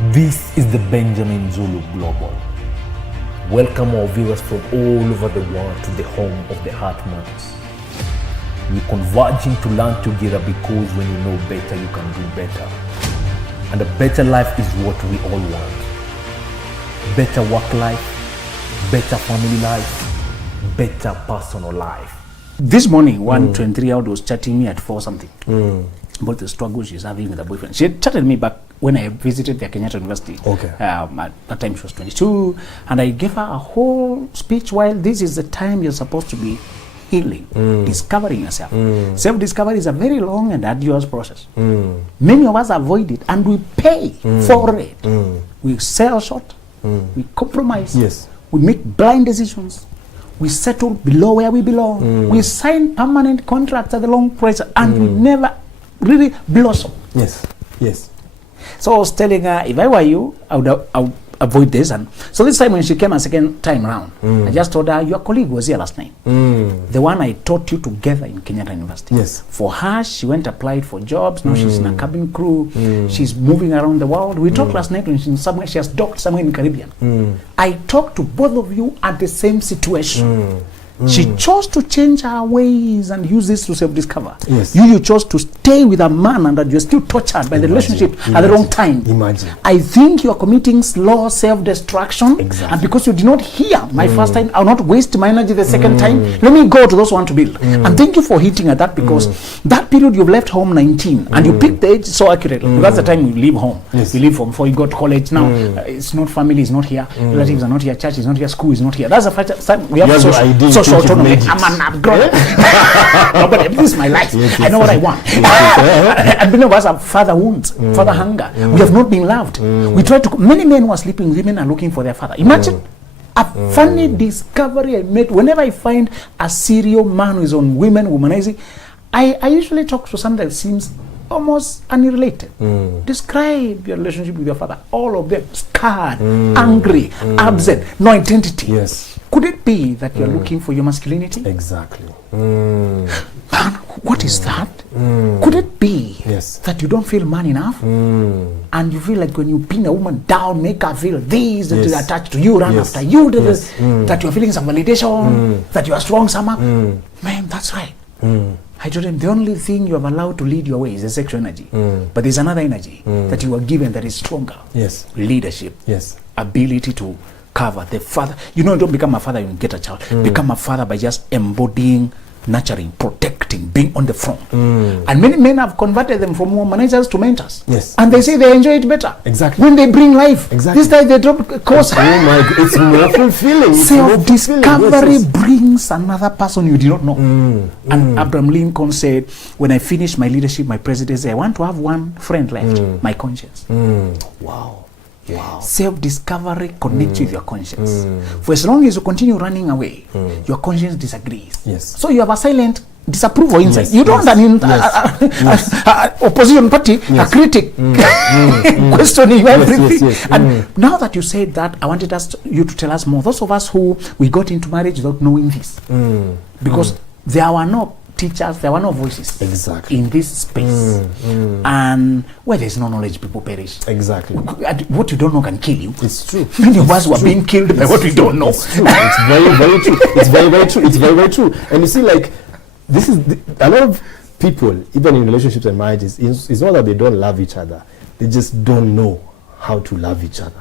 This is the Benjamin Zulu Global. Welcome our viewers from all over the world to the home of the Heart Matters. We're converging to learn together because when you know better, you can do better. And a better life is what we all want. Better work life, better family life, better personal life. This morning, 1:23 was chatting me at 4 something about the struggle she's having with her boyfriend. She had chatted me back when I visited the Kenyatta University. Okay. At that time she was 22, and I gave her a whole speech while this is the time you're supposed to be healing, discovering yourself. Self-discovery is a very long and arduous process. Many of us avoid it and we pay for it. We sell short, we compromise, we make blind decisions, we settle below where we belong, we sign permanent contracts at the long price, and we never really blossom. Yes. So I was telling her, if I were you, I would avoid this. And so this time when she came a second time round, I just told her, your colleague was here last night. The one I taught you together in Kenyatta University. Yes. For her, she went applied for jobs. Now she's in a cabin crew. She's moving around the world. We talked last night when she's somewhere, she has docked somewhere in the Caribbean. I talked to both of you at the same situation. She chose to change her ways and use this to self-discover. Yes. You chose to stay with a man and that you're still tortured by the relationship at the wrong time. Imagine. I think you're committing slow self-destruction. Exactly. And because you did not hear my first time, I'll not waste my energy the second time. Let me go to those who want to build. And thank you for hitting at that, because that period you've left home 19 and you picked the age so accurately. That's the time you leave home. Yes. You leave home before you go to college. Now, it's not family, is not here. Relatives are not here. Church is not here. School is not here. That's the first time we have social autonomy. I'm an upgrade. No, but this is my life. I know what I want. And many of us have father wounds, father hunger. We have not been loved. We try to. Many men who are sleeping with women are looking for their father. Imagine a funny discovery I made. Whenever I find a serial man who is on women womanizing, I usually talk to something that seems almost unrelated. Describe your relationship with your father. All of them scarred, angry, absent, no identity. Yes. Could it be that you're looking for your masculinity? Exactly. Man, what is that? Could it be that you don't feel man enough? And you feel like when you pin a woman down, make her feel this, that is attached to you, run after you, that you're feeling some validation, that you are strong somehow? Man, that's right. I told him the only thing you have allowed to lead your way is the sexual energy. But there's another energy that you are given that is stronger. Yes. Leadership. Yes. Ability to cover the father. You know, don't become a father and get a child. Become a father by just embodying, nurturing, protecting, being on the front. And many men have converted them from womanizers to mentors. Yes. And they say they enjoy it better. Exactly. When they bring life. Exactly. This time they drop course. Oh my God, it's more fulfilling. Self-discovery brings another person you did not know. And Abraham Lincoln said, when I finish my leadership, my presidency, I want to have one friend left, my conscience. Wow. Self-discovery connects with your conscience. For as long as you continue running away, your conscience disagrees. Yes. So you have a silent disapproval inside. You don't have an opposition party, a critic, questioning everything. And now that you said that, I wanted you to tell us more. Those of us who we got into marriage without knowing this, because there were no teachers, there were no voices in this space. And where there's no knowledge, people perish. Exactly. What you don't know can kill you. It's true. Many of us were being killed by what we don't know. It's true. It's very, very true. It's very, very true. It's very, very true. And you see, like, this is a lot of people, even in relationships and marriages, it's not that they don't love each other. They just don't know how to love each other.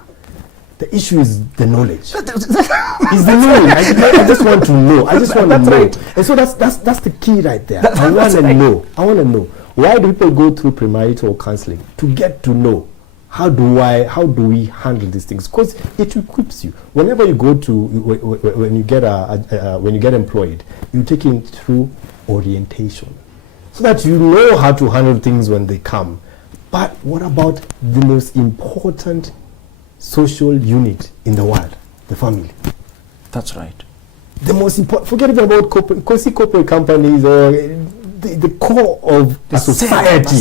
The issue is the knowledge. It's the knowledge. I just want to know. I just want to know. Right. And so that's the key right there. I want to know. I want to know. Why do people go through premarital counseling? To get to know. How do we handle these things? Because it equips you. Whenever you go to when you get employed, you take it through orientation, so that you know how to handle things when they come. But what about the most important social unit in the world, the family? That's right. The most important. Forget about corporate companies. The core of the society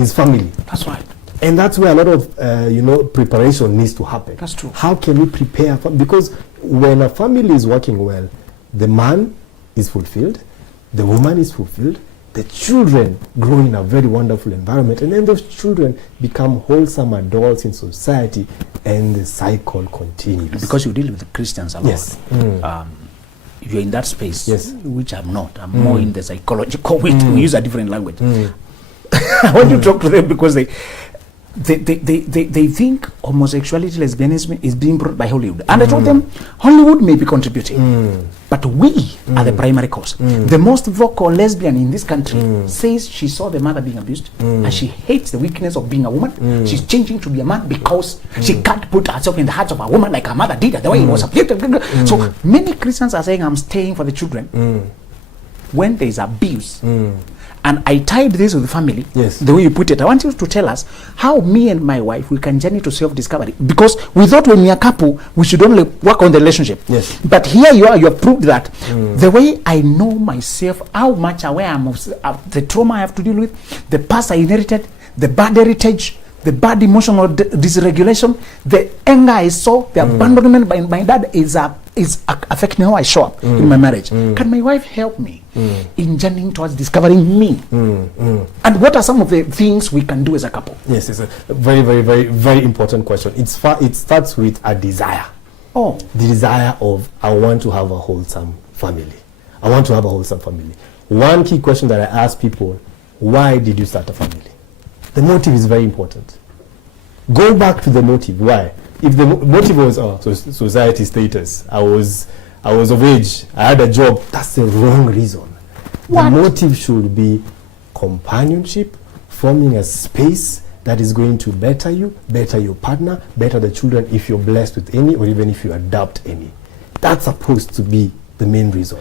is family. That's right. And that's where a lot of preparation needs to happen. That's true. How can we prepare? Because when a family is working well, the man is fulfilled, the woman is fulfilled, the children grow in a very wonderful environment, and then those children become wholesome adults in society, and the cycle continues. Because you deal with Christians a lot. Yes. You're in that space, yes, which I'm not. I'm more in the psychological way. We use a different language. I want to talk to them because they think homosexuality, lesbianism is being brought by Hollywood. And I told them, Hollywood may be contributing, but we are the primary cause. The most vocal lesbian in this country says she saw the mother being abused, and she hates the weakness of being a woman. She's changing to be a man because she can't put herself in the hands of a woman like her mother did, the way it was abused. So many Christians are saying, I'm staying for the children. When there is abuse, and I tied this with the family, the way you put it. I want you to tell us how me and my wife, we can journey to self-discovery. Because we thought when we are a couple, we should only work on the relationship. Yes. But here you are, you have proved that the way I know myself, how much aware I am of the trauma I have to deal with, the past I inherited, the bad heritage, the bad emotional dysregulation, the anger I saw, the abandonment by my dad is affecting how I show up in my marriage. Can my wife help me in journeying towards discovering me? And what are some of the things we can do as a couple? Yes, it's a very, very, very, very important question. It starts with a desire. Oh. The desire of, I want to have a wholesome family. I want to have a wholesome family. One key question that I ask people, why did you start a family? The motive is very important. Go back to the motive. Why? If the motive was society status, I was of age, I had a job, that's the wrong reason. What? The motive should be companionship, forming a space that is going to better you, better your partner, better the children if you're blessed with any, or even if you adopt any. That's supposed to be the main reason.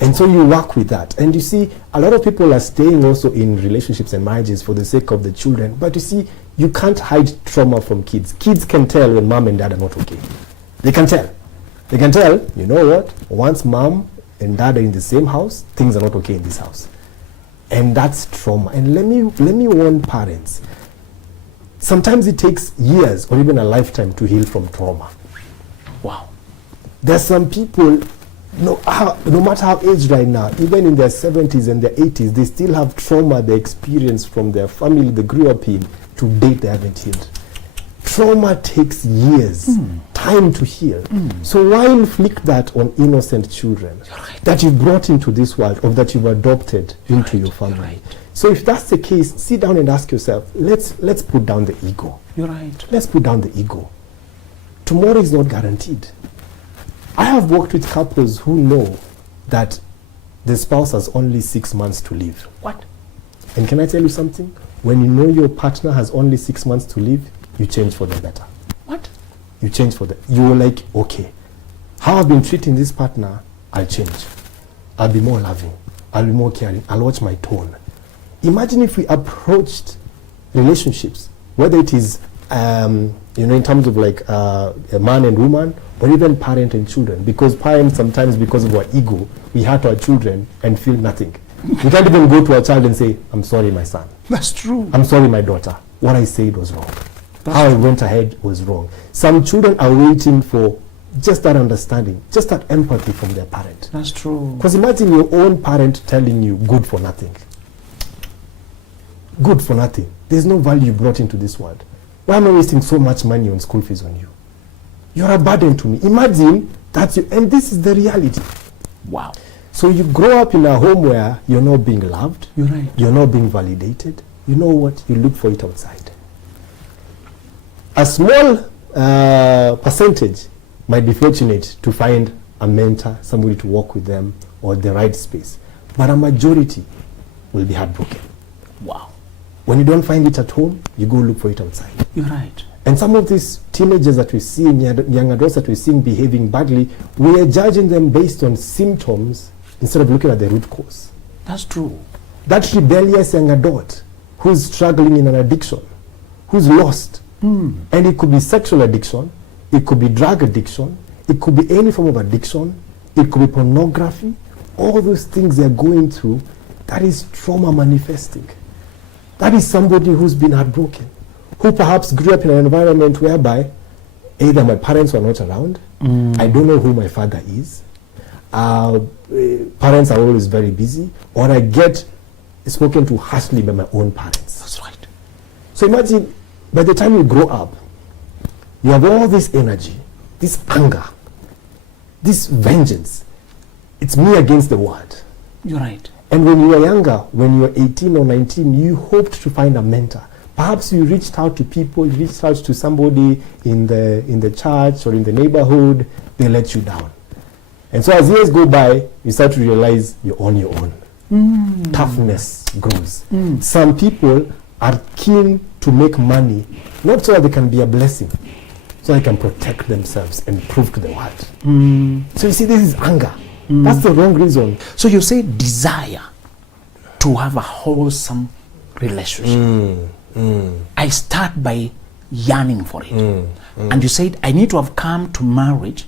And so you work with that. And you see, a lot of people are staying also in relationships and marriages for the sake of the children. But you see, you can't hide trauma from kids. Kids can tell when mom and dad are not okay. They can tell. They can tell, you know what, once mom and dad are in the same house, things are not okay in this house. And that's trauma. And let me warn parents. Sometimes it takes years or even a lifetime to heal from trauma. Wow. There's some people, no matter how aged right now, even in their 70s and their 80s, they still have trauma they experienced from their family they grew up in. To date, they haven't healed. Trauma takes years, time to heal. So why inflict that on innocent children that you've brought into this world or that you've adopted into your family? So if that's the case, sit down and ask yourself, let's put down the ego. You're right. Let's put down the ego. Tomorrow is not guaranteed. I have worked with couples who know that the spouse has only 6 months to live. What? And can I tell you something? When you know your partner has only 6 months to live, you change for the better. What? You change for the... You were like, okay, how I've been treating this partner, I'll change. I'll be more loving. I'll be more caring. I'll watch my tone. Imagine if we approached relationships, whether it is, in terms of like a man and woman, or even parent and children. Because parents, sometimes because of our ego, we hurt our children and feel nothing. We can't even go to our child and say, I'm sorry, my son. That's true. I'm sorry, my daughter. What I said was wrong. How I went ahead was wrong. Some children are waiting for just that understanding, just that empathy from their parent. That's true. Because imagine your own parent telling you, good for nothing. Good for nothing. There's no value brought into this world. Why am I wasting so much money on school fees on you? You're a burden to me. Imagine that you, and this is the reality. Wow. So you grow up in a home where you're not being loved. You're right. You're not being validated. You know what? You look for it outside. A small percentage might be fortunate to find a mentor, somebody to work with them, or the right space. But a majority will be heartbroken. Wow. When you don't find it at home, you go look for it outside. You're right. And some of these teenagers that we're seeing, young adults that we're seeing behaving badly, we are judging them based on symptoms instead of looking at the root cause. That's true. That rebellious young adult who's struggling in an addiction, who's lost. And it could be sexual addiction, it could be drug addiction, it could be any form of addiction, it could be pornography. All those things they're going through, that is trauma manifesting. That is somebody who's been heartbroken, who perhaps grew up in an environment whereby either my parents were not around, I don't know who my father is, parents are always very busy, or I get spoken to harshly by my own parents. That's right. So imagine, by the time you grow up, you have all this energy, this anger, this vengeance. It's me against the world. You're right. And when you were younger, when you were 18 or 19, you hoped to find a mentor. Perhaps you reached out to people, you reached out to somebody in the church or in the neighborhood, they let you down. And so as years go by, you start to realize you're on your own. Toughness grows. Some people are keen to make money, not so that they can be a blessing, so they can protect themselves and prove to the world. So you see, this is anger. That's the wrong reason. So you say desire to have a wholesome relationship. I start by yearning for it. And you said, I need to have come to marriage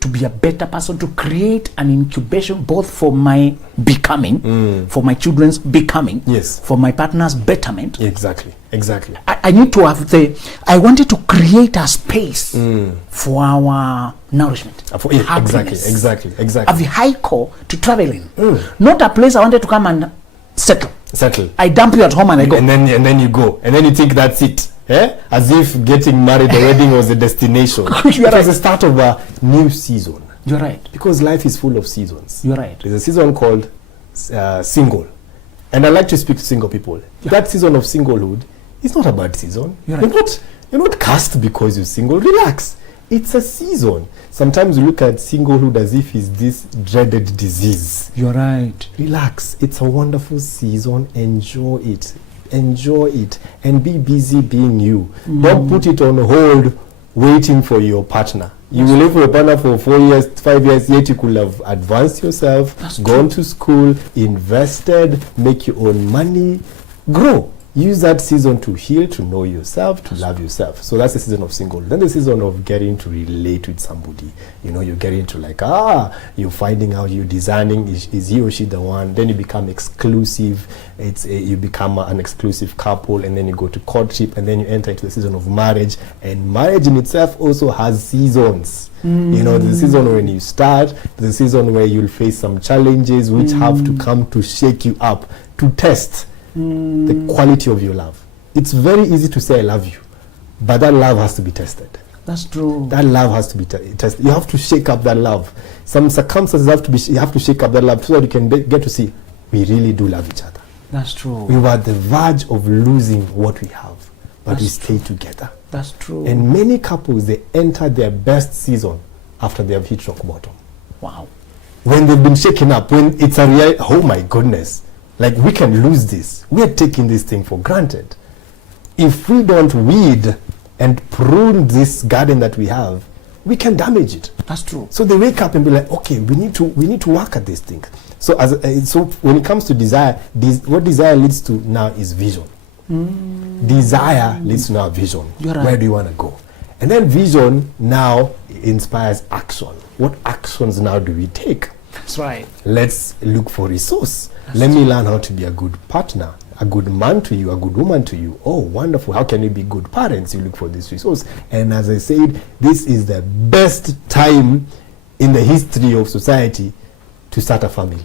to be a better person, to create an incubation both for my becoming, for my children's becoming, Yes. for my partner's betterment. Exactly. I need to have I wanted to create a space for our nourishment. Exactly. A vehicle to travel in. Not a place I wanted to come and settle. I dump you at home and I go. And then you go. And then you think that's it. As if getting married, the wedding was the destination. It was the start of a new season. You're right. Because life is full of seasons. You're right. There's a season called single. And I like to speak to single people. That season of singlehood is not a bad season. You're right. You're not cast because you're single. Relax. It's a season. Sometimes we look at singlehood as if it's this dreaded disease. You're right. Relax. It's a wonderful season. Enjoy it. And be busy being you. Don't put it on hold waiting for your partner. You will live with a partner for 4 years, 5 years, yet you could have advanced yourself, gone to school, invested, make your own money, grow. Use that season to heal, to know yourself, to love yourself. So that's the season of single. Then the season of getting to relate with somebody. You're getting to you're finding out, you're designing, is he or she the one? Then you become exclusive. You become an exclusive couple, and then you go to courtship, and then you enter into the season of marriage. And marriage in itself also has seasons. There's a season when you start, there's a season where you'll face some challenges which have to come to shake you up, to test the quality of your love. It's very easy to say I love you, but that love has to be tested. That's true. That love has to be tested. You have to shake up that love. Some circumstances you have to shake up that love so that you can get to see we really do love each other. That's true. We were at the verge of losing what we have, but we stayed together. That's true. And many couples, they enter their best season after they have hit rock bottom. Wow. When they've been shaken up, when it's a real, oh my goodness, like we can lose this. We are taking this thing for granted. If we don't weed and prune this garden that we have, we can damage it. That's true. So they wake up and be like, okay, we need to work at this thing. So so when it comes to desire, what desire leads to now is vision. Desire leads to now vision. You're right. Where do you want to go? And then vision now inspires action. What actions now do we take? That's right. Let's look for resource. Let me learn how to be a good partner, a good man to you, a good woman to you. Oh, wonderful. How can we be good parents? You look for this resource. And as I said, this is the best time in the history of society to start a family.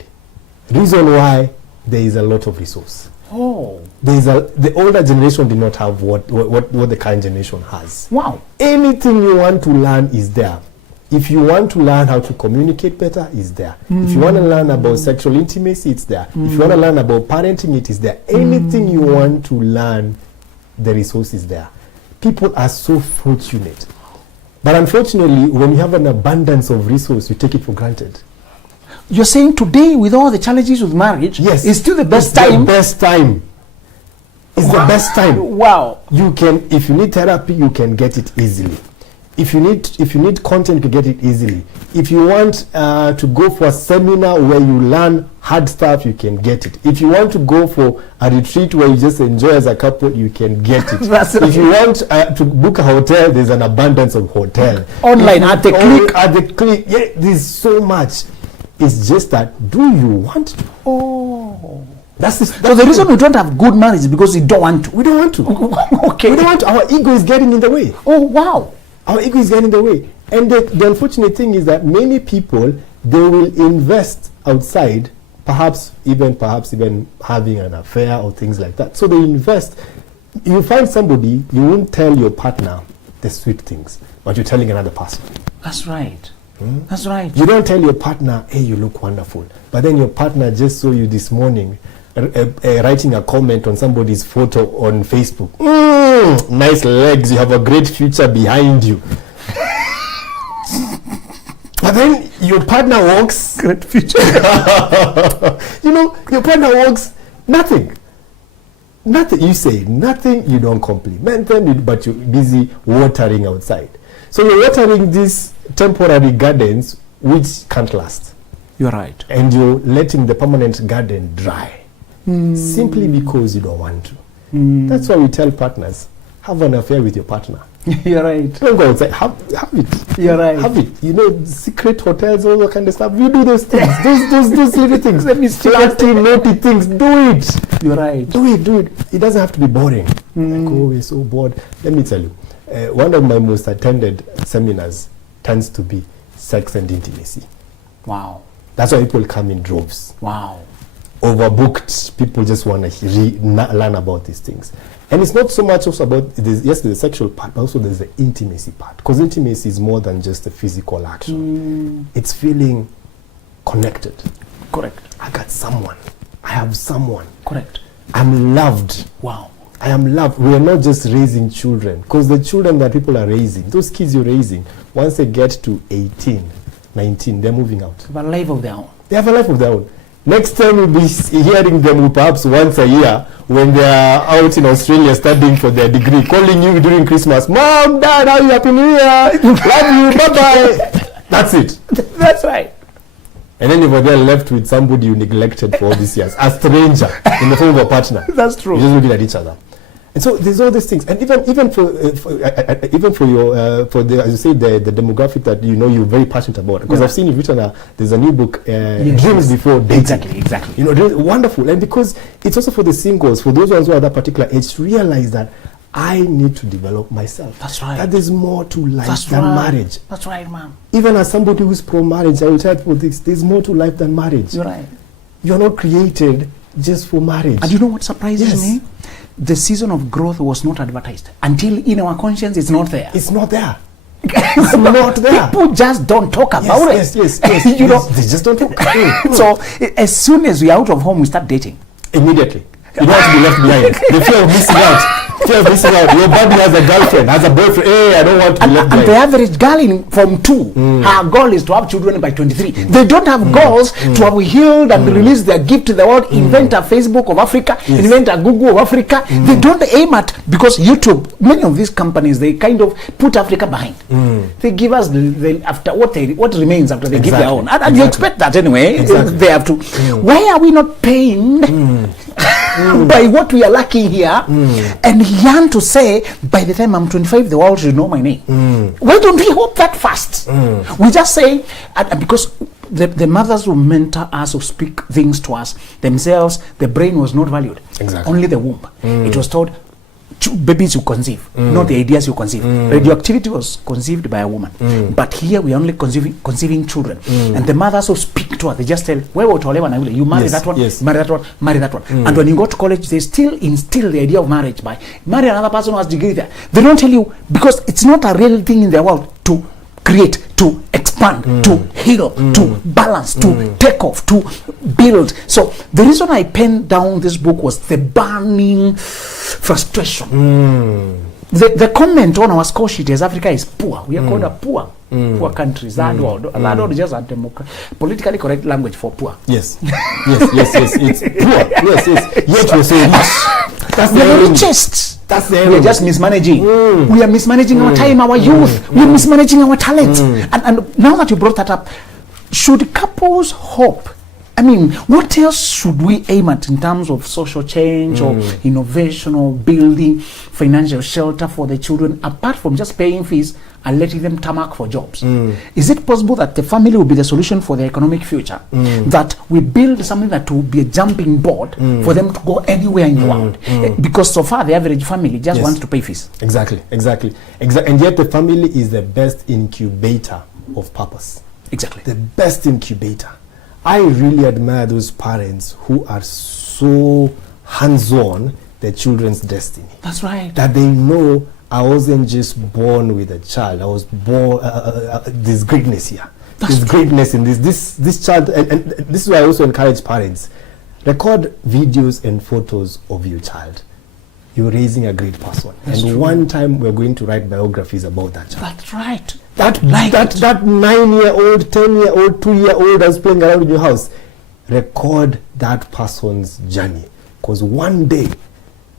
Reason why there is a lot of resource. Oh. The older generation did not have what the current generation has. Wow. Anything you want to learn is there. If you want to learn how to communicate better, it's there. If you want to learn about sexual intimacy, it's there. If you want to learn about parenting, it is there. Anything you want to learn, the resource is there. People are so fortunate. But unfortunately, when you have an abundance of resource, you take it for granted. You're saying today, with all the challenges with marriage, yes, it's still the best time? time? The best time. It's the best time. Wow. You can, if you need therapy, you can get it easily. If you need content, you can get it easily. If you want to go for a seminar where you learn hard stuff, you can get it. If you want to go for a retreat where you just enjoy as a couple, you can get it. If you want to book a hotel, there's an abundance of hotel. Online, at the click. At the click. Yeah, there's so much. It's just that, do you want to? Oh. That's so the reason we don't have good marriage is because we don't want to. We don't want to. Okay. We don't want to. Our ego is getting in the way. Oh, wow. Our ego is getting in the way. And the unfortunate thing is that many people, they will invest outside perhaps even having an affair or things like that. So they invest. You find somebody, you won't tell your partner the sweet things, but you're telling another person. That's right. That's right. You don't tell your partner, hey, you look wonderful. But then your partner just saw you this morning writing a comment on somebody's photo on Facebook. Nice legs, you have a great future behind you. But then your partner walks. Great future. Your partner walks, nothing. Nothing, you say nothing, you don't compliment them, but you're busy watering outside. So you're watering these temporary gardens which can't last. You're right. And you're letting the permanent garden dry. Simply because you don't want to. That's why we tell partners, have an affair with your partner. You're right. Don't go outside, have it. You're right. Have it. Secret hotels, all that kind of stuff. We do those things. those little things. Flirty, naughty things. Do it. You're right. Do it. It doesn't have to be boring. Like, oh, we're so bored. Let me tell you, one of my most attended seminars tends to be sex and intimacy. Wow. That's why people come in droves. Wow. Overbooked. People just want to learn about these things. And it's not so much also about, there's the sexual part, but also there's the intimacy part. Because intimacy is more than just a physical action. It's feeling connected. Correct. I got someone. I have someone. Correct. I'm loved. Wow. I am loved. We are not just raising children. Because the children that people are raising, those kids you're raising, once they get to 18, 19, they're moving out. They have a life of their own. They have a life of their own. Next time we'll be hearing them perhaps once a year when they are out in Australia studying for their degree, calling you during Christmas. Mom, Dad, how are you? Happy New Year. Love you. Bye-bye. That's it. That's right. And then you were there left with somebody you neglected for all these years, a stranger in the form of a partner. That's true. You're just looking at each other. And so there's all these things, and even for your for the, as you say, the demographic that you're very passionate about. Because I've seen you've written there's a new book, Dreams Before Dating. Exactly. Wonderful, and because it's also for the singles, for those ones who are at that particular age, to realize that I need to develop myself. That's right. That there's more to life than marriage. That's right, ma'am. Even as somebody who's pro-marriage, I will tell people this: there's more to life than marriage. You're right. You're not created just for marriage. And you know what surprises me? The season of growth was not advertised until in our conscience it's not there. It's not there. It's not there. People just don't talk about it. Yes. They just don't talk. So as soon as we're out of home, we start dating. Immediately. You don't have to be left behind. The fear of missing out. Fear of missing out. Your buddy has a girlfriend, has a boyfriend. Hey, I don't want to be left behind. And the average girl in Form 2, her goal is to have children by 23. They don't have goals to have healed and release their gift to the world, invent a Facebook of Africa, invent a Google of Africa. They don't aim at, because YouTube, many of these companies, they kind of put Africa behind. They give us the after what remains after they give their own. And you expect that anyway. They have to. Why are we not paying by what we are lacking here and yearn to say, by the time I'm 25, the world should know my name? Why don't we hope that fast? We just say, because the mothers who mentor us, who speak things to us themselves, the brain was not valued. Exactly. Only the womb. It was told, babies you conceive, not the ideas you conceive. Radioactivity was conceived by a woman, but here we are only conceiving children. And the mothers who speak to us, they just tell, you marry that one, marry that one. And when you go to college, they still instill the idea of marriage by marry another person who has degree there. They don't tell you, because it's not a real thing in their world to create, to expand, to heal, to balance, to take off, to build. So the reason I penned down this book was the burning frustration. The comment on our score sheet is Africa is poor. We are called a poor countries. That word is just a politically correct language for poor. Yes. It's poor. Yes. Yet we're so rich. That's the richest. That's the We're just mismanaging. We are mismanaging our time, our youth. We're mismanaging our talents. And now that you brought that up, should couples hope? I mean, what else should we aim at in terms of social change or innovation or building financial shelter for the children, apart from just paying fees and letting them tarmac for jobs? Is it possible that the family will be the solution for their economic future? That we build something that will be a jumping board for them to go anywhere in the world? Because so far, the average family just wants to pay fees. Exactly. And yet the family is the best incubator of purpose. Exactly. The best incubator. I really admire those parents who are so hands-on their children's destiny. That's right. That they know I wasn't just born with a child. I was born there's greatness here. There's greatness in this child, and this is why I also encourage parents. Record videos and photos of your child. You're raising a great person. That's and true. one time we're going to write biographies about that child. That's right. That 9-year-old, 10-year-old, 2-year-old that's playing around in your house. Record that person's journey. Because one day,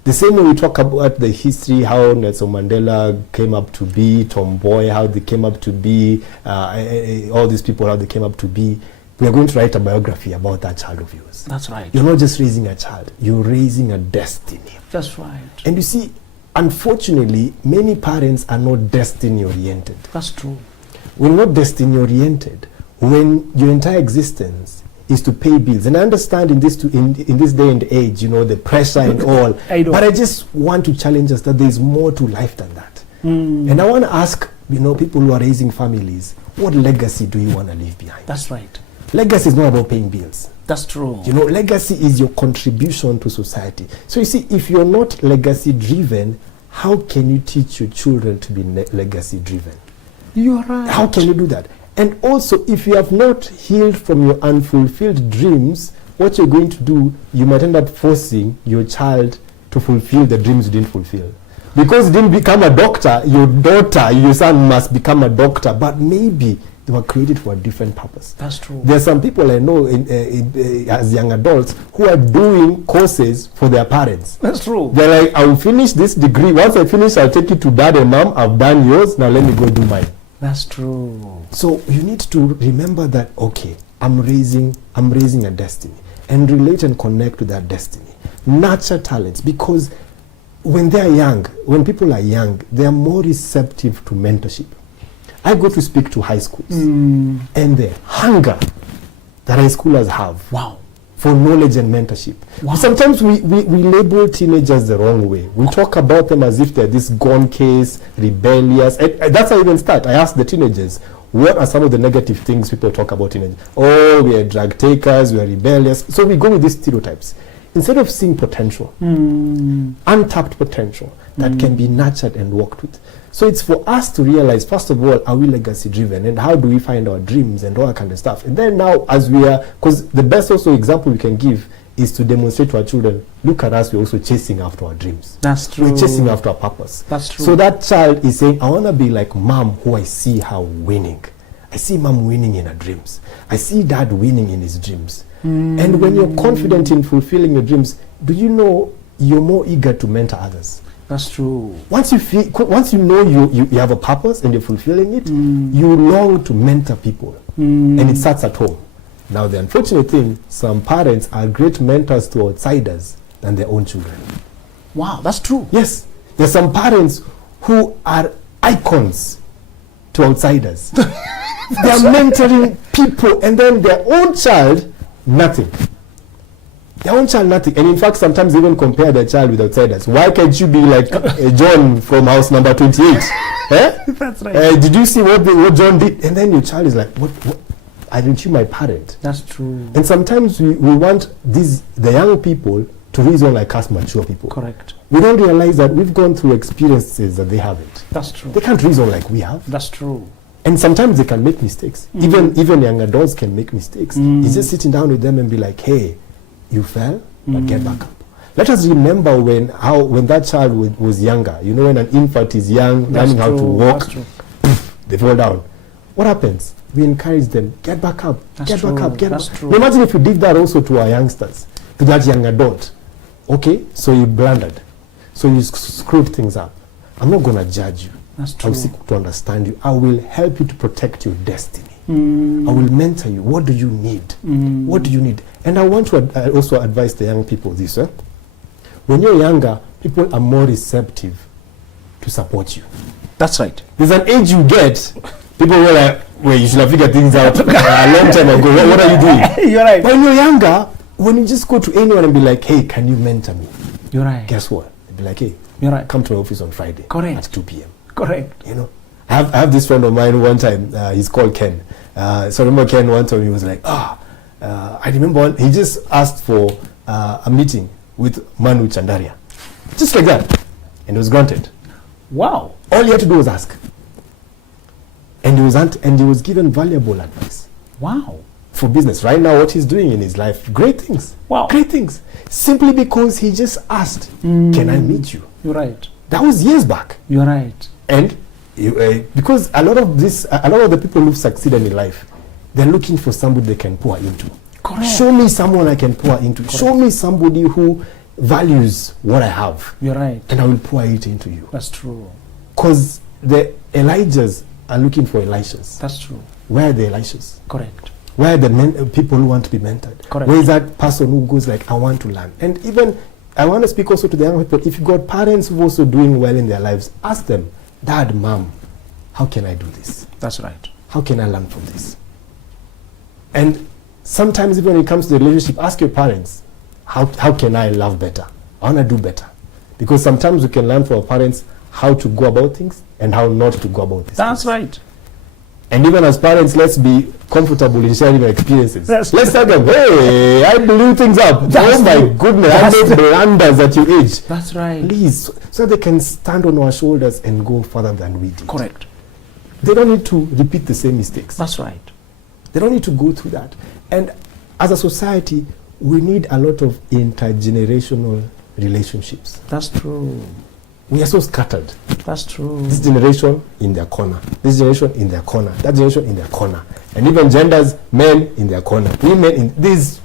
the same way we talk about the history, how Nelson Mandela came up to be, Tom Mboya, how they came up to be, all these people, how they came up to be, we are going to write a biography about that child of yours. That's right. You're not just raising a child, you're raising a destiny. That's right. And you see, unfortunately, many parents are not destiny-oriented. That's true. We're not destiny-oriented when your entire existence is to pay bills. And I understand in this day and age, you know, the pressure and all. I know. But I just want to challenge us that there's more to life than that. And I want to ask, you know, people who are raising families, what legacy do you want to leave behind? That's right. Legacy is not about paying bills. That's true. You know, legacy is your contribution to society. So you see, if you're not legacy driven, how can you teach your children to be legacy driven? You're right. How can you do that? And also, if you have not healed from your unfulfilled dreams, what you're going to do, you might end up forcing your child to fulfill the dreams you didn't fulfill. Because you didn't become a doctor, your daughter, your son must become a doctor, but maybe they were created for a different purpose. That's true. There are some people I know as young adults who are doing courses for their parents. That's true. They're like, I will finish this degree. Once I finish, I'll take it to dad and mom. I've done yours. Now let me go do mine. That's true. So you need to remember that, okay, I'm raising a destiny, and relate and connect to that destiny. Nurture talents, because when they're young, when people are young, they are more receptive to mentorship. I go to speak to high schools, and the hunger that high schoolers have Wow. for knowledge and mentorship. Wow. Sometimes we label teenagers the wrong way. We talk about them as if they're this gone case, rebellious. And that's how I even start. I ask the teenagers, what are some of the negative things people talk about teenagers? Oh, we are drug takers, we are rebellious. So we go with these stereotypes. Instead of seeing potential, untapped potential that can be nurtured and worked with. So it's for us to realize, first of all, are we legacy driven, and how do we find our dreams and all that kind of stuff. And then now, as we are, because the best also example we can give is to demonstrate to our children, look at us, we're also chasing after our dreams. That's true. We're chasing after our purpose. That's true. So that child is saying, I want to be like mom, who I see her winning. I see mom winning in her dreams. I see dad winning in his dreams. And when you're confident in fulfilling your dreams, do you know you're more eager to mentor others? That's true. Once you know you have a purpose and you're fulfilling it, you long to mentor people. And it starts at home. Now, the unfortunate thing, some parents are great mentors to outsiders than their own children. Wow, that's true. Yes, there's some parents who are icons to outsiders. They are mentoring people, and then their own child, nothing. Their own child, nothing. And in fact, sometimes even compare their child with outsiders. Why can't you be like John from house number 28? Eh? That's right. Did you see what John did? And then your child is like, what? Aren't you my parent? That's true. And sometimes we want the young people to reason like us mature people. Correct. We don't realize that we've gone through experiences that they haven't. That's true. They can't reason like we have. That's true. And sometimes they can make mistakes. Even young adults can make mistakes. It's just sitting down with them and be like, hey, you fell, but get back up. Let us remember when that child was younger. You know, when an infant is young, That's learning how to true. walk, That's true. they fall down. What happens? We encourage them, get back up, That's get back true. up, get That's back. true. Now imagine if you did that also to our youngsters, to that young adult. Okay, so you blundered. So you screwed things up. I'm not going to judge you. That's I will true. seek to understand you. I will help you to protect your destiny. I will mentor you. What do you need? What do you need? And I want to also advise the young people this. When you're younger, people are more receptive to support you. That's right. There's an age you get, people were like, well, you should have figured things out a long time ago. What are you doing? You're right. When you're younger, when you just go to anyone and be like, hey, can you mentor me? You're right. Guess what? They'd be like, hey, You're right. come to my office on Friday. Correct. At 2 p.m. Correct. You know, I have this friend of mine one time, he's called Ken. So I remember Ken one time, he was like, I remember he just asked for a meeting with Manu Chandaria. Just like that. And it was granted. Wow. All he had to do was ask. And he was given valuable advice. Wow. For business. Right now, what he's doing in his life, great things. Wow. Great things. Simply because he just asked, can I meet you? You're right. That was years back. You're right. And because a lot of the people who've succeeded in life, they're looking for somebody they can pour into. Correct. Show me someone I can pour into. Correct. Show me somebody who values what I have. You're right. And I will pour it into you. That's true. Because the Elijahs are looking for Elishas. That's true. Where are the Elishas? Correct. Where are the people who want to be mentored? Correct. Where is that person who goes like, I want to learn? And even, I want to speak also to the young people. If you've got parents who are also doing well in their lives, ask them, Dad, Mom, how can I do this? That's right. How can I learn from this? And sometimes even when it comes to the relationship, ask your parents, how can I love better? I want to do better. Because sometimes we can learn from our parents how to go about things and how not to go about things. That's right. And even as parents, let's be comfortable in sharing our experiences. Let's tell them, hey, I blew things up. Oh my goodness, I made blunders at your age. That's right. Please, so they can stand on our shoulders and go further than we did. Correct. They don't need to repeat the same mistakes. That's right. They don't need to go through that. And as a society, we need a lot of intergenerational relationships. That's true. We are so scattered. That's true. This generation in their corner, this generation in their corner, that generation in their corner, and even genders, men in their corner, women in. There's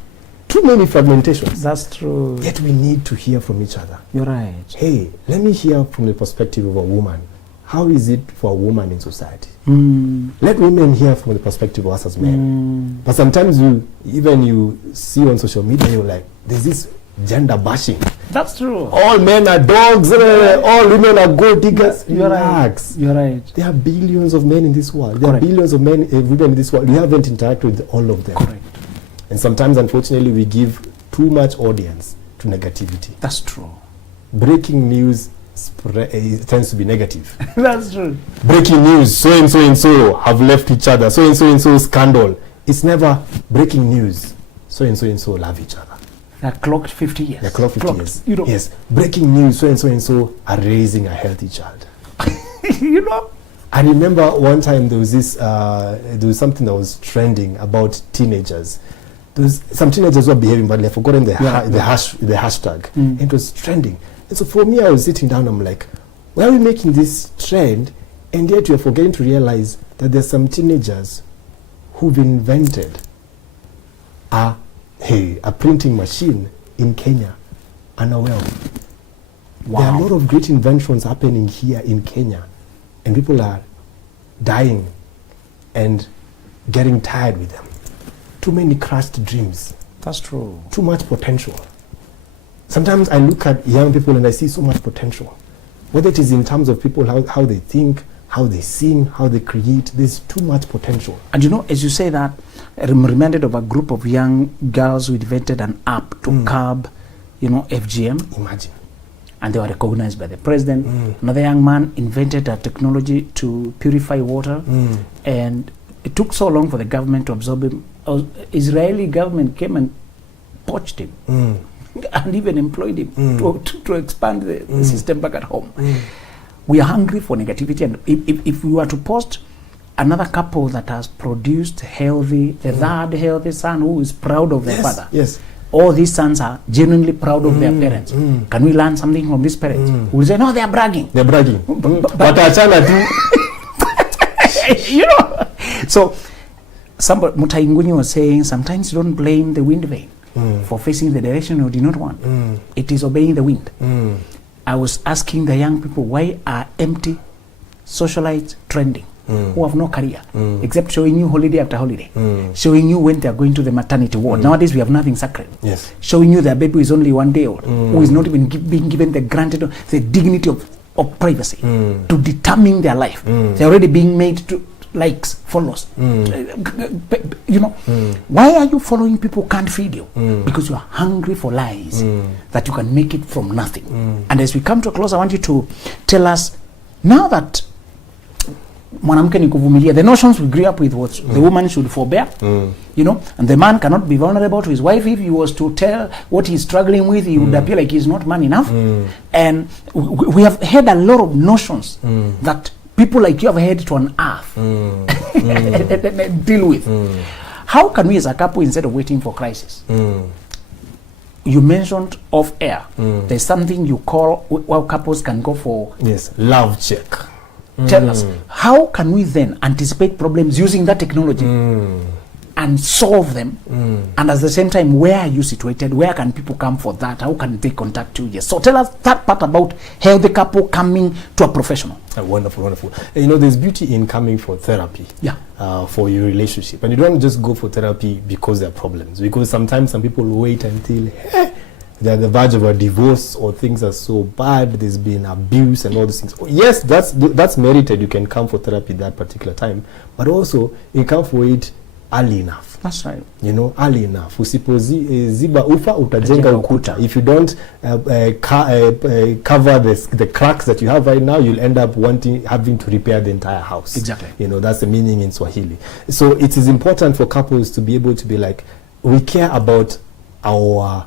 too many fragmentations. That's true. Yet we need to hear from each other. You're right. Hey, let me hear from the perspective of a woman. How is it for a woman in society? Let women hear from the perspective of us as men. But sometimes you see on social media, you're like, there's this gender bashing. That's true. All men are dogs, all women are gold diggers. You're Relax. Right. You're right. There are billions of men in this world. There Correct. are billions of men, women in this world. We haven't interacted with all of them. Correct. And sometimes, unfortunately, we give too much audience to negativity. That's true. Breaking news tends to be negative. That's true. Breaking news, so and so have left each other, so and so scandal. It's never breaking news, so and so love each other. They're clocked 50 years. They're clocked 50 years. You know. Yes. Breaking news, so and so are raising a healthy child. You know. I remember one time there was something that was trending about teenagers. There was some teenagers were behaving badly. I've forgotten the hashtag. And it was trending. And so for me, I was sitting down, I'm like, why are we making this trend? And yet you're forgetting to realize that there's some teenagers who've invented a printing machine in Kenya, unaware. Wow. There are a lot of great inventions happening here in Kenya, and people are dying and getting tired with them. Too many crushed dreams. That's true. Too much potential. Sometimes I look at young people and I see so much potential. Whether it is in terms of people, how they think, how they sing, how they create, there's too much potential. And you know, as you say that, I'm reminded of a group of young girls who invented an app to curb, FGM. Imagine. And they were recognized by the president. Another young man invented a technology to purify water. And it took so long for the government to absorb him. Israeli government came and poached him. And even employed him to expand the system back at home. We are hungry for negativity, and if we were to post another couple that has produced the third healthy son who is proud of their father. Yes. All these sons are genuinely proud of their parents. Can we learn something from these parents? We'll say, no, they are bragging. They're bragging. But So somebody, Mutainguni was saying, sometimes you don't blame the wind vane for facing the direction you do not want. It is obeying the wind. I was asking the young people, why are empty socialites trending who have no career except showing you holiday after holiday, showing you when they are going to the maternity ward. Nowadays we have nothing sacred. Yes. Showing you their baby is only 1 day old, who is not even being given the dignity of privacy to determine their life. They're already being made to likes, follows. Why are you following people who can't feed you? Because you are hungry for lies that you can make it from nothing. And as we come to a close, I want you to tell us, now that mwanamke ni kuvumilia. The notions we grew up with was the woman should forbear, you know, and the man cannot be vulnerable to his wife. If he was to tell what he's struggling with, he would appear like he's not man enough. And we have had a lot of notions that people like you have had to unearth and deal with. How can we as a couple, instead of waiting for crisis, you mentioned off air, there's something you call where couples can go for. Yes, love check. Tell us, how can we then anticipate problems using that technology and solve them? And at the same time, where are you situated? Where can people come for that? How can they contact you? Yes. So tell us that part about healthy couple coming to a professional. Wonderful, wonderful. You know, there's beauty in coming for therapy. Yeah. For your relationship. And you don't just go for therapy because there are problems. Because sometimes some people wait until they're at the verge of a divorce, or things are so bad, there's been abuse and all these things. Yes, that's merited. You can come for therapy that particular time. But also, you come for it early enough. That's right. You know, early enough. Usipoziba ufa utajenga ukuta. If you don't cover the cracks that you have right now, you'll end up having to repair the entire house. Exactly. You know, that's the meaning in Swahili. So it is important for couples to be able to be like, we care about our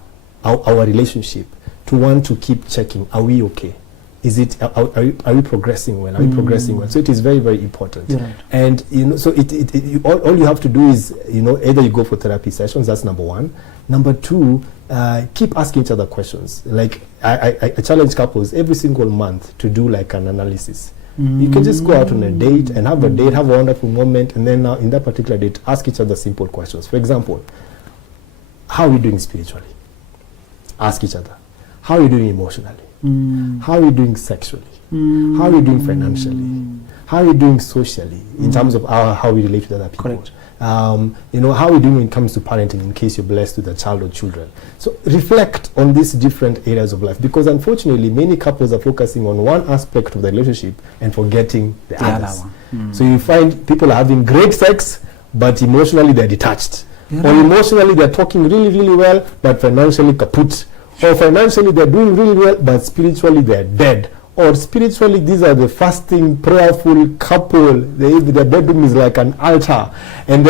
relationship, to want to keep checking, are we okay? Is it, are we progressing well? Are we progressing well? So it is very, very important. Right. And, you know, so all you have to do is, you know, either you go for therapy sessions, that's number one. Number two, keep asking each other questions. Like, I challenge couples every single month to do like an analysis. You can just go out on a date and have a date, have a wonderful moment, and then now in that particular date, ask each other simple questions. For example, how are we doing spiritually? Ask each other. How are you doing emotionally? How are you doing sexually? How are you doing financially? How are you doing socially in terms of how we relate with other people? Correct. You know, how are you doing when it comes to parenting, in case you're blessed with a child or children? So reflect on these different areas of life, because unfortunately many couples are focusing on one aspect of the relationship and forgetting the others. Other one. So you find people are having great sex, but emotionally they're detached. Yeah. Or emotionally they're talking really, really well, but financially kaput. Or financially they're doing really well, but spiritually they're dead. Or spiritually, these are the fasting, prayerful couple. Their bedroom is like an altar. But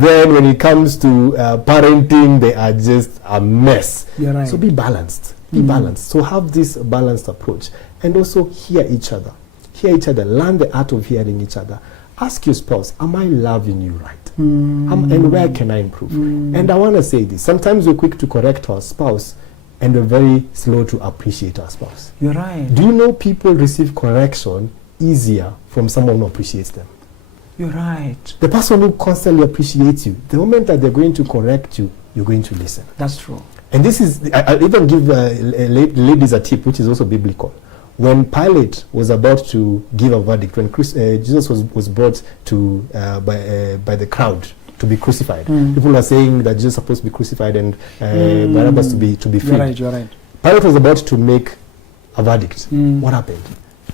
then when it comes to parenting, they are just a mess. You're right. So be balanced. Be balanced. So have this balanced approach. And also hear each other. Hear each other. Learn the art of hearing each other. Ask your spouse, am I loving you right? And where can I improve? And I want to say this. Sometimes we're quick to correct our spouse, and we're very slow to appreciate our spouse. You're right. Do you know people receive correction easier from someone who appreciates them? You're right. The person who constantly appreciates you, the moment that they're going to correct you, you're going to listen. That's true. And this is, I'll even give ladies a tip, which is also biblical. When Pilate was about to give a verdict, when Jesus was brought to by the crowd to be crucified, people are saying that Jesus is supposed to be crucified and Barabbas to be freed. You're right. Pilate was about to make a verdict. What happened?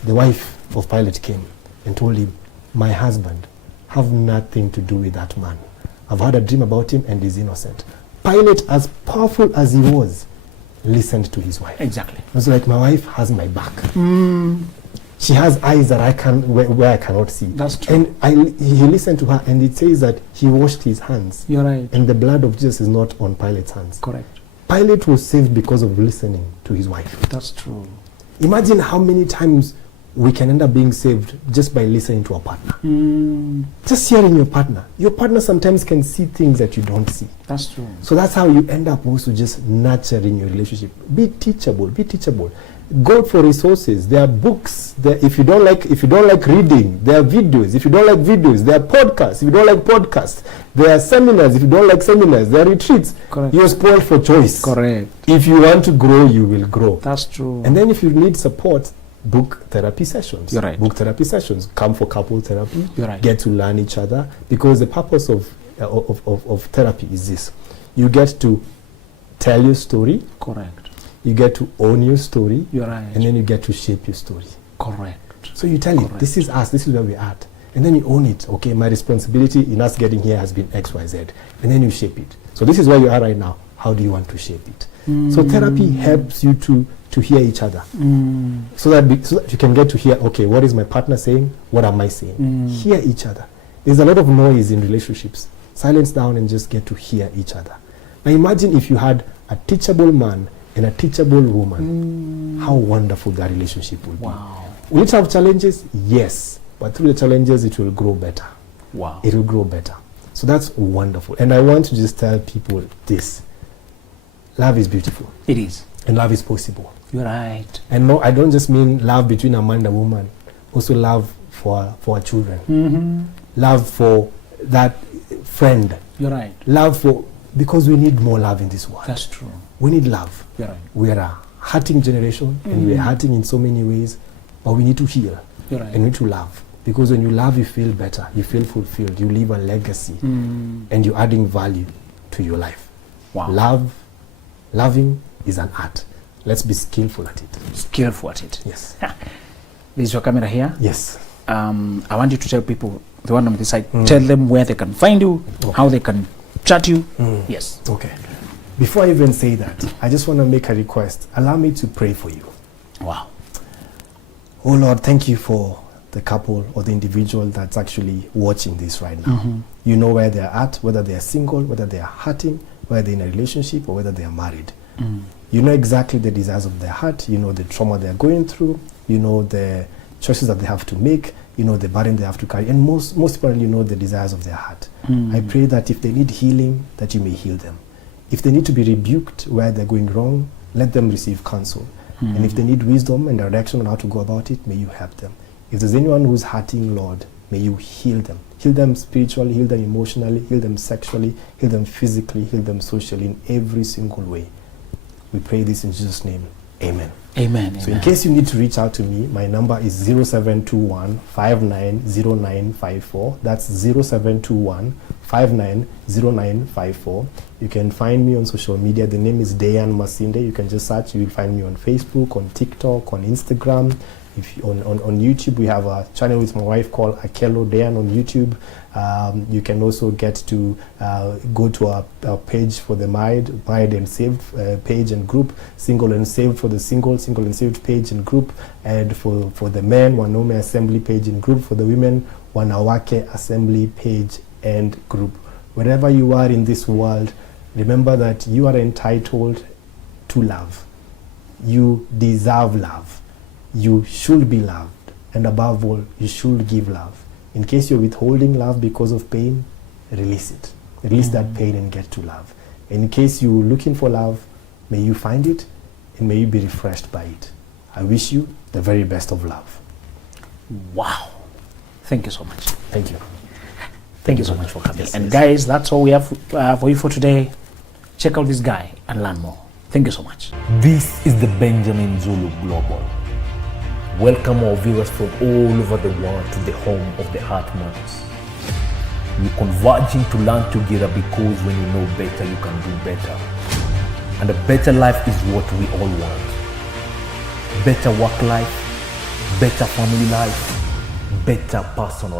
The wife of Pilate came and told him, my husband, have nothing to do with that man. I've had a dream about him and he's innocent. Pilate, as powerful as he was, listened to his wife. Exactly. It was like, my wife has my back. She has eyes that where I cannot see. That's true. And he listened to her, and it says that he washed his hands. You're right. And the blood of Jesus is not on Pilate's hands. Correct. Pilate was saved because of listening to his wife. That's true. Imagine how many times we can end up being saved just by listening to our partner. Just hearing your partner. Your partner sometimes can see things that you don't see. That's true. So that's how you end up also just nurturing your relationship. Be teachable. Be teachable. Go for resources. There are books. If you don't like reading, there are videos. If you don't like videos, there are podcasts. If you don't like podcasts, there are seminars. If you don't like seminars, there are retreats. Correct. You're spoiled for choice. Correct. If you want to grow, you will grow. That's true. And then if you need support, book therapy sessions. You're right. Book therapy sessions. Come for couple therapy. You're right. Get to learn each other, because the purpose of therapy is this: you get to tell your story. Correct. You get to own your story. You're right. And then you get to shape your story. Correct. So you tell it, this is us, this is where we're at. And then you own it. Okay, my responsibility in us getting here has been X, Y, Z. And then you shape it. So this is where you are right now. How do you want to shape it? So therapy helps you to hear each other, so that you can get to hear, okay, what is my partner saying? What am I saying? Hear each other. There's a lot of noise in relationships. Silence down and just get to hear each other. Now imagine if you had a teachable man and a teachable woman. How wonderful that relationship would be. Will it have challenges? Yes. But through the challenges, it will grow better. It will grow better. So that's wonderful. And I want to just tell people this. Love is beautiful. It is. And love is possible. You're right. And no, I don't just mean love between a man and a woman. Also love for our children. Love for that friend. You're right. Love for, because we need more love in this world. That's true. We need love. You're right. We are a hurting generation, and we're hurting in so many ways, but we need to heal. You're right. And we need to love. Because when you love, you feel better, you feel fulfilled, you leave a legacy, and you're adding value to your life. Loving is an art. Let's be skillful at it. Skillful at it. Yes. This is your camera here. Yes. I want you to tell people, the one on this side, tell them where they can find you, how they can chat you. Yes. Okay. Before I even say that, I just want to make a request. Allow me to pray for you. Wow. Oh Lord, thank you for the couple or the individual that's actually watching this right now. You know where they're at, whether they're single, whether they're hurting, whether they're in a relationship, or whether they're married. You know exactly the desires of their heart. You know the trauma they're going through. You know the choices that they have to make. You know the burden they have to carry. And most importantly, you know the desires of their heart. I pray that if they need healing, that you may heal them. If they need to be rebuked where they're going wrong, let them receive counsel. And if they need wisdom and direction on how to go about it, may you help them. If there's anyone who's hurting, Lord, may you heal them. Heal them spiritually, heal them emotionally, heal them sexually, heal them physically, heal them socially, in every single way. We pray this in Jesus' name. Amen. Amen. So in case you need to reach out to me, my number is 0721 590954. That's 0721 590954. You can find me on social media. The name is Dayan Masinde. You can just search. You will find me on Facebook, on TikTok, on Instagram. If you, on YouTube, we have a channel with my wife called Akelo Dayan on YouTube. You can also get to go to our page for the married and saved page and group, single and saved for the single and saved page and group, and for the men, Wanaume Assembly page and group, for the women, Wanawake Assembly page and group. Wherever you are in this world, remember that you are entitled to love. You deserve love. You should be loved, and above all, you should give love. In case you're withholding love because of pain, release it. Release that pain and get to love. In case you're looking for love, may you find it, and may you be refreshed by it. I wish you the very best of love. Wow. Thank you so much. Thank you. Thank you so much for coming. Yes, and yes. guys, that's all we have for you for today. Check out this guy and learn more. Thank you so much. This is the Benjamin Zulu Global. Welcome our viewers from all over the world to the home of the Heart Matters. We're converging to learn together because when you know better, you can do better. And a better life is what we all want. Better work life, better family life, better personal